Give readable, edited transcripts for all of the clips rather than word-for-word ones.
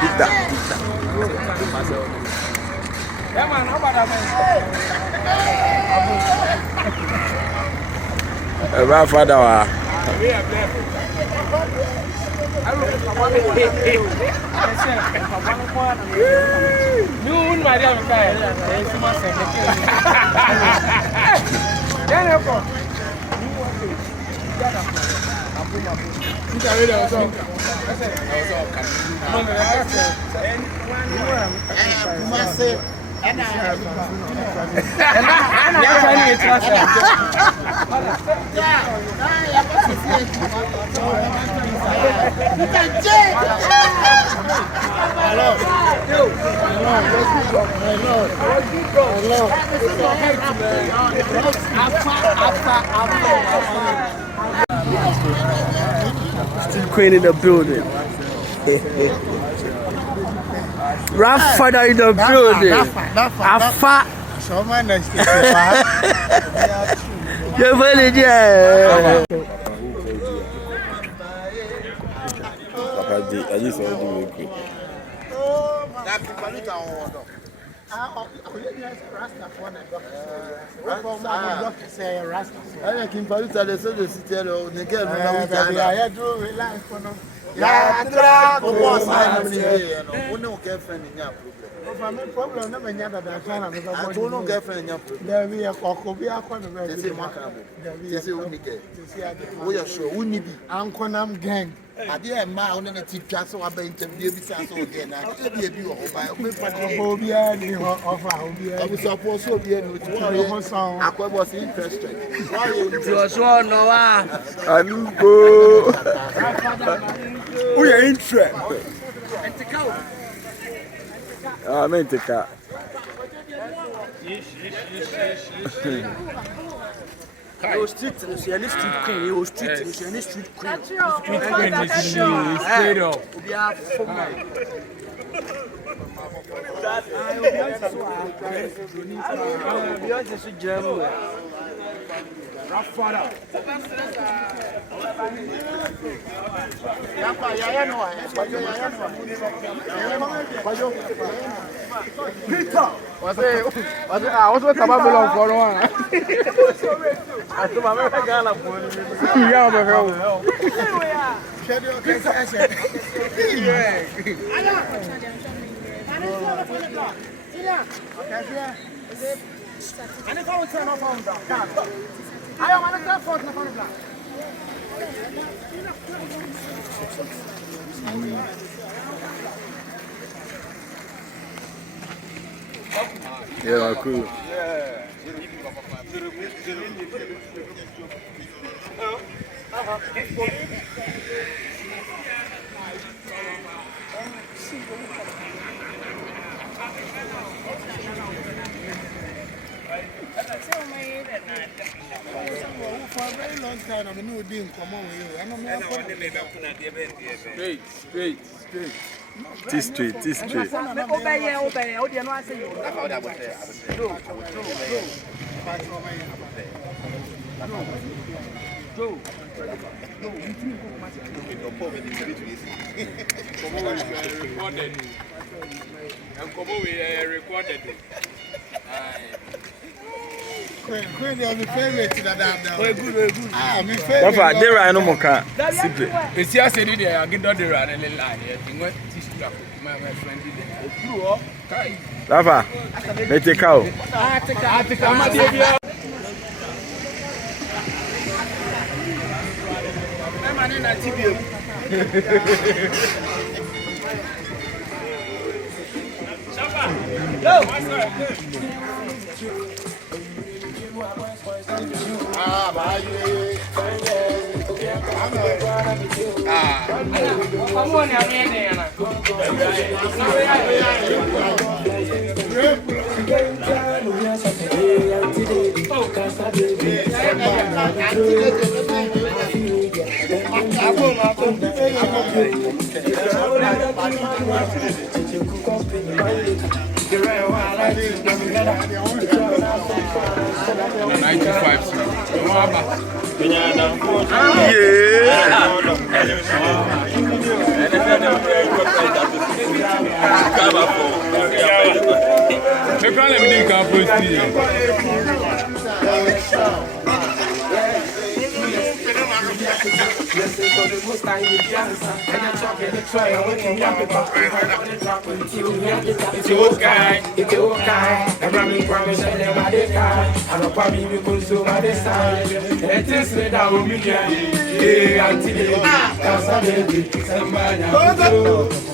Pita. Yeah, man, how about that, man? FADA Still Queen in the building. FADA in the building. Afa. You're very dear. I just saw you. I didn't mind on the teacher, so I been to be again. I could be a view of my I was supposed to be able to I was interested. We are interested. I meant to cut. You street, you street queen, you street, you street queen. Street queen is straight up. We are FAMEYE. Yeah, cool. For a very long time, I know doing come on with you. I know straight. This straight. Queen, you're my favorite to that. Very good. Ah, my favorite. Papa, there are no more car. Simple. It's just a day I get on the run and then lie. My friend did it. Papa, let's take out. I take out. I'm in a TV. Yeah. Listen to the most time you dance, and you're talking the try, and when you have it back, it's your guy, and I'm in promise, and I'm at the guy, and I'm probably because so at the side, and it's that will be here, until the that's a baby, somebody. What about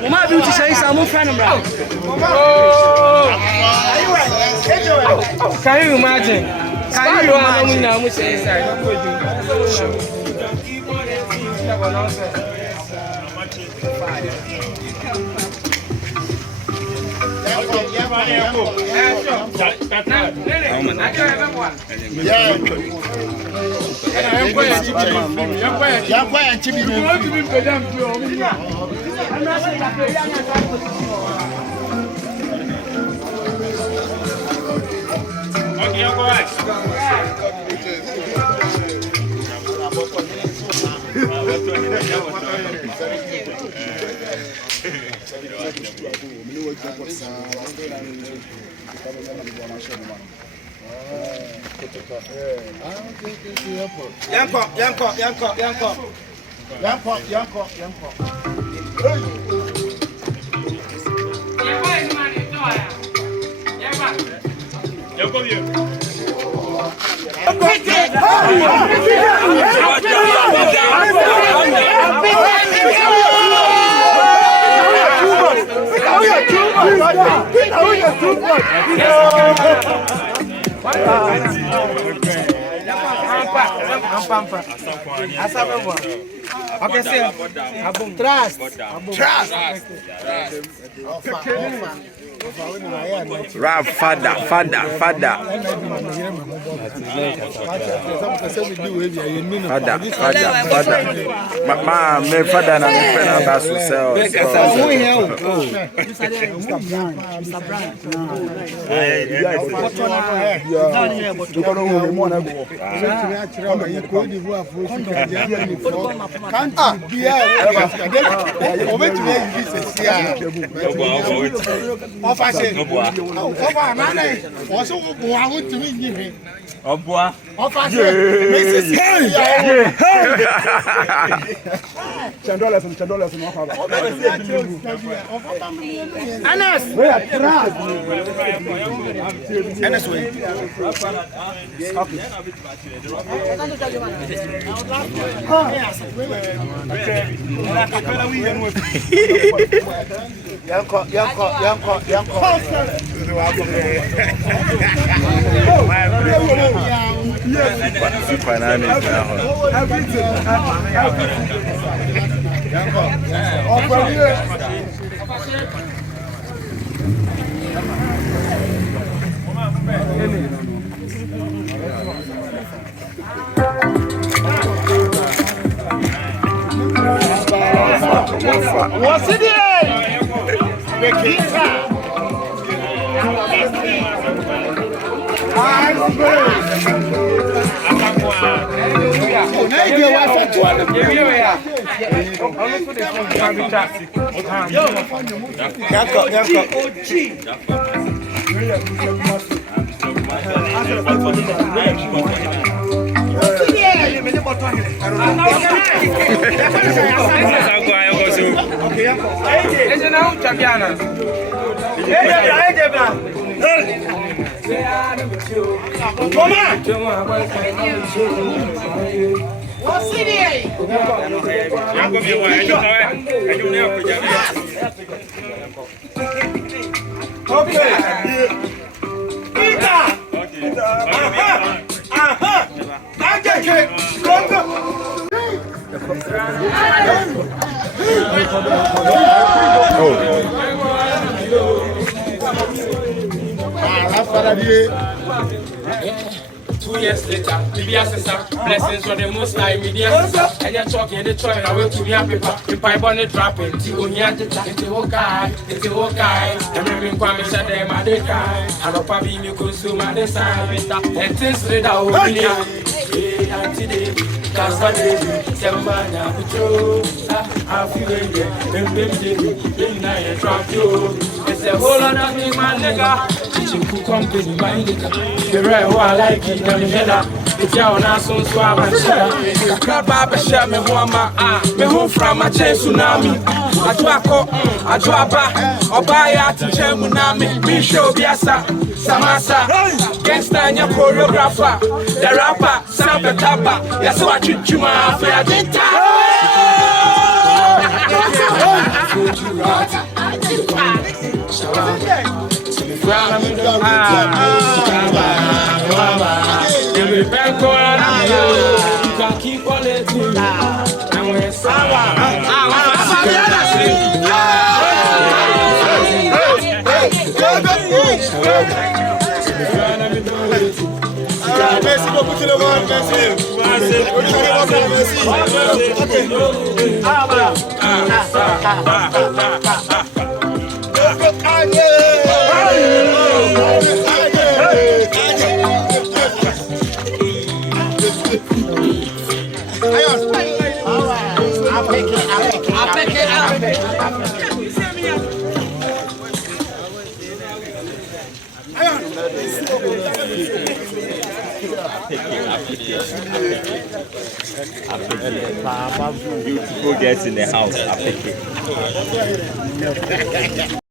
Mama beauty says I'm friend of Can you imagine? Can you imagine? Okay, sir. Trust. Rap FADA. FADA. Ma, me FADA na me friend about to sell. What's it? Two years later, blessings from the most high media. And you're talking the choice, I will to be happy. If I want to drop it, you will hear it's okay. And maybe Kwame said them at the time. I don't probably you consume at the side. And things later will be here today. Cause I did somebody I feel it, and baby, I drop you. It's a whole lot of things, my nigga. Teaching company, my nigga. The right who I like it, and the header. It's your national swab and share. Crab barber share me one me home from my chain tsunami. I drop or buy out to Chemunami. Me show Biasa, Samasa, gangster and your choreographer. The rapper, Sam the Tapa. Yes, what you my fair you can keep on it. And when Merci beaucoup tout le monde, Beautiful guests in the house. I pick it.